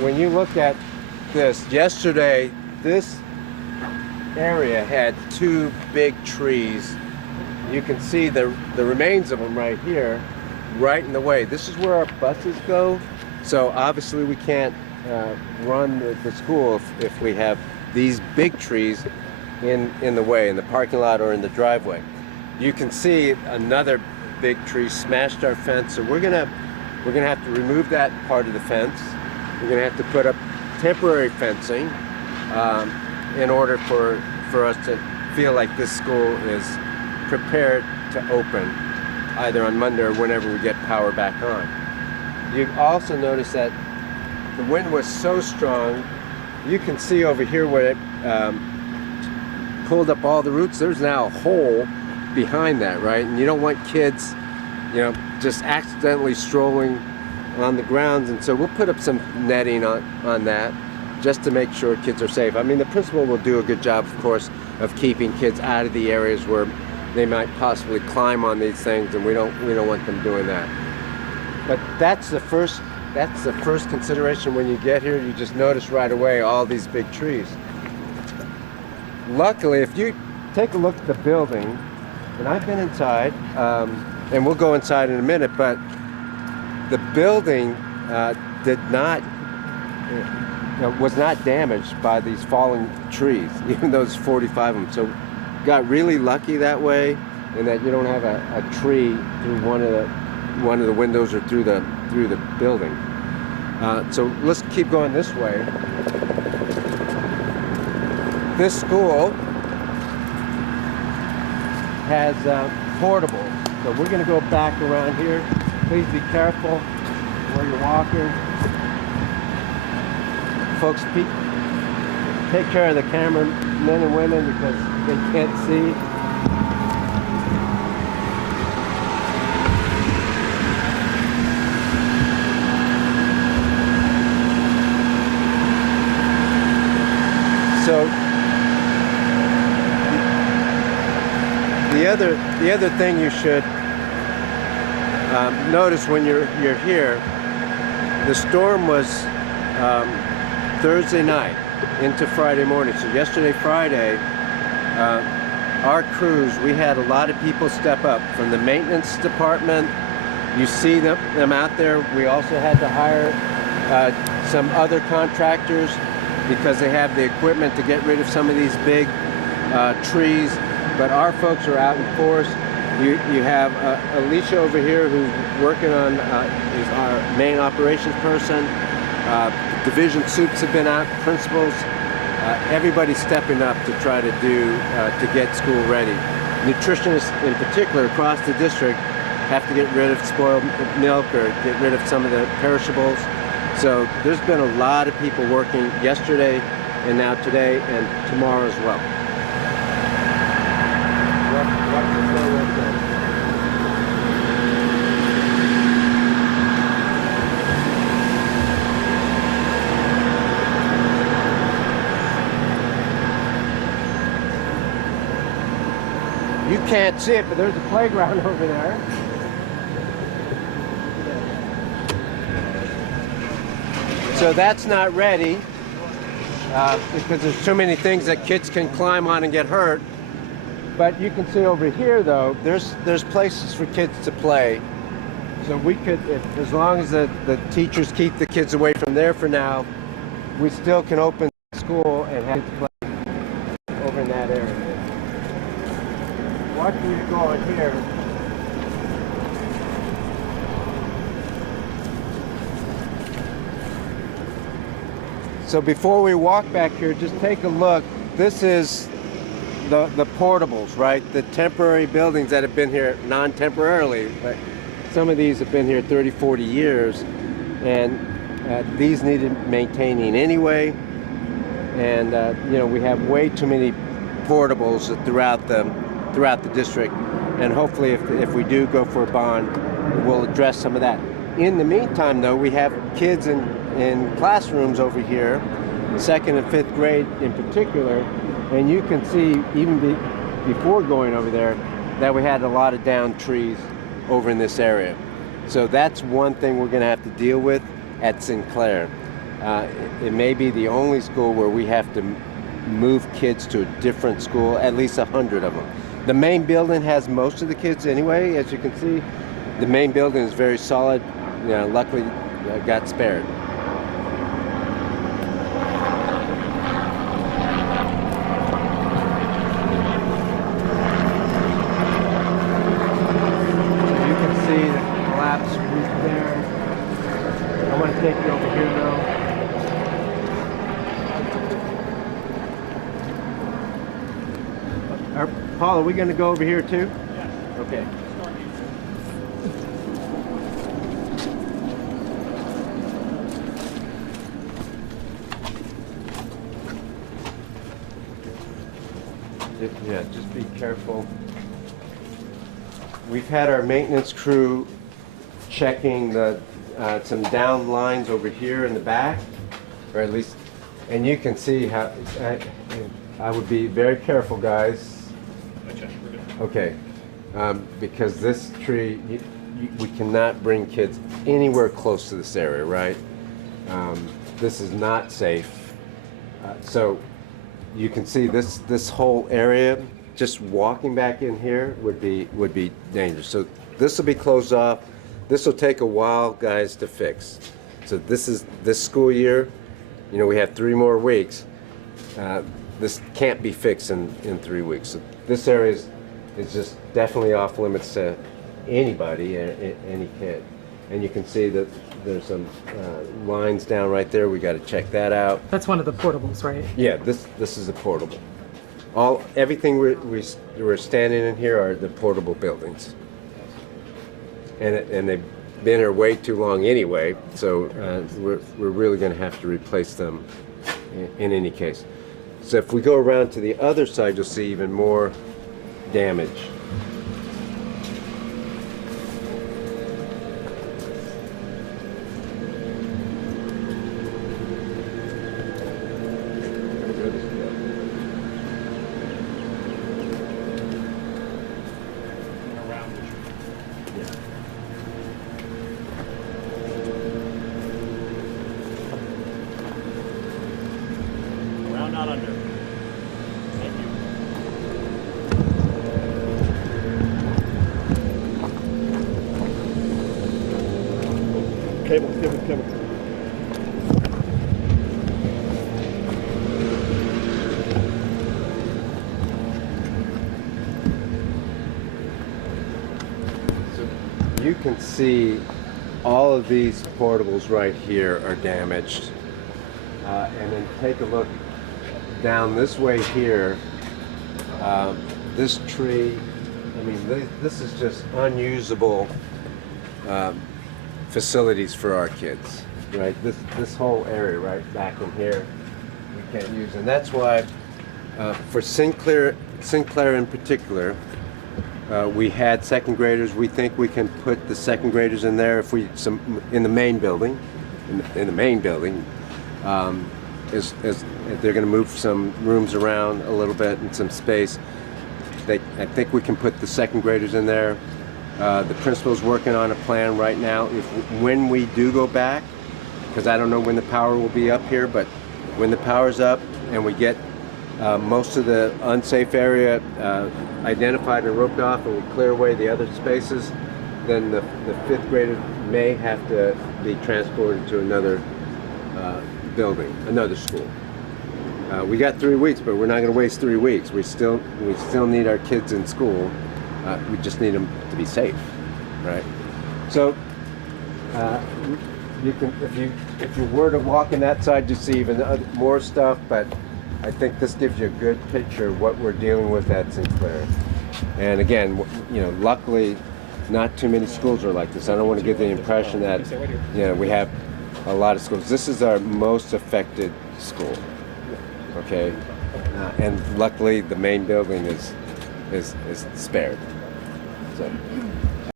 when you look at this, yesterday, this area had two big trees. You can see the remains of them right here, right in the way. This is where our buses go, so obviously we can't run the school if we have these big trees in the way, in the parking lot or in the driveway. You can see another big tree smashed our fence, so we're gonna have to remove that part of the fence. We're gonna have to put up temporary fencing in order for us to feel like this school is prepared to open either on Monday or whenever we get power back on. You also notice that the wind was so strong, you can see over here where it pulled up all the roots. There's now a hole behind that, right? And you don't want kids, just accidentally strolling on the grounds, and so we'll put up some netting on that just to make sure kids are safe. I mean, the principal will do a good job, of course, of keeping kids out of the areas where they might possibly climb on these things, and we don't want them doing that. But that's the first consideration when you get here. You just notice right away all these big trees. Luckily, if you take a look at the building, and I've been inside, and we'll go inside in a minute, but the building was not damaged by these falling trees, even those 45 of them. So got really lucky that way, in that you don't have a tree through one of the windows or through the building. So let's keep going this way. This school has portables, so we're going to go back around here. Please be careful where you're walking. Folks, take care of the cameramen and women because they can't see. So the other thing you should notice when you're here, the storm was Thursday night into Friday morning. So yesterday, Friday, our crews, we had a lot of people step up from the maintenance department. You see them out there. We also had to hire some other contractors because they have the equipment to get rid of some of these big trees. But our folks are out in force. You have Alicia over here who's working on, is our main operations person. Division soups have been out, principals. Everybody's stepping up to try to to get school ready. Nutritionists in particular across the district have to get rid of spoiled milk or get rid of some of the perishables. So there's been a lot of people working yesterday and now today and tomorrow as well. You can't see it, but there's a playground over there. So that's not ready because there's too many things that kids can climb on and get hurt. But you can see over here, though, there's places for kids to play. So we could, as long as the teachers keep the kids away from there for now, we still can open school and have kids play over in that area. Watching you go on here. So before we walk back here, just take a look. This is the portables, right? The temporary buildings that have been here non-temporarily, but some of these have been here 30, 40 years, and these needed maintaining anyway. And we have way too many portables throughout the district, and hopefully if we do go for a bond, we'll address some of that. In the meantime, though, we have kids in classrooms over here, 2nd and 5th grade in particular, and you can see even before going over there that we had a lot of downed trees over in this area. So that's one thing we're going to have to deal with at Sinclair. it may be the only school where we have to move kids to a different school, at least 100 of them. The main building has most of the kids anyway, as you can see. The main building is very solid. You know, luckily got spared. You can see the collapsed roof there. I want to take you over here now. Paul, are we going to go over here too? Yes. Okay. Yeah, just be careful. We've had our maintenance crew checking the some down lines over here in the back, or at least, and you can see how I would be very careful, guys. Okay, because this tree, we cannot bring kids anywhere close to this area, right? This is not safe. So you can see this whole area. Just walking back in here would be dangerous. So this will be closed off. This will take a while, guys, to fix. So this school year. You know, we have 3 more weeks. This can't be fixed in 3 weeks. So this area is just definitely off limits to anybody, any kid. And you can see that there's some lines down right there. We got to check that out. That's one of the portables, right? Yeah, this is a portable. Everything we're standing in here are the portable buildings. And they've been here way too long anyway, so we're really going to have to replace them in any case. So if we go around to the other side, you'll see even more damage. Not under. Thank you. Cable. So you can see all of these portables right here are damaged. And then take a look down this way here. This tree, I mean, this is just unusable facilities for our kids, right? This whole area right back in here, we can't use. And that's why for Sinclair in particular, we had second graders. We think we can put the second graders in there in the main building, in the main building. As they're going to move some rooms around a little bit and some space. I think we can put the second graders in there. The principal's working on a plan right now. When we do go back, because I don't know when the power will be up here, but when the power's up and we get most of the unsafe area identified and roped off, and we clear away the other spaces, then the 5th grader may have to be transported to another building, another school. We got 3 weeks, but we're not going to waste 3 weeks. We still need our kids in school. We just need them to be safe, right? So you can, if you were to walk in that side, you see even more stuff. But I think this gives you a good picture of what we're dealing with at Sinclair. And again, you know, luckily, not too many schools are like this. I don't want to give the impression that, you know, we have a lot of schools. This is our most affected school, okay? And luckily the main building is spared. So.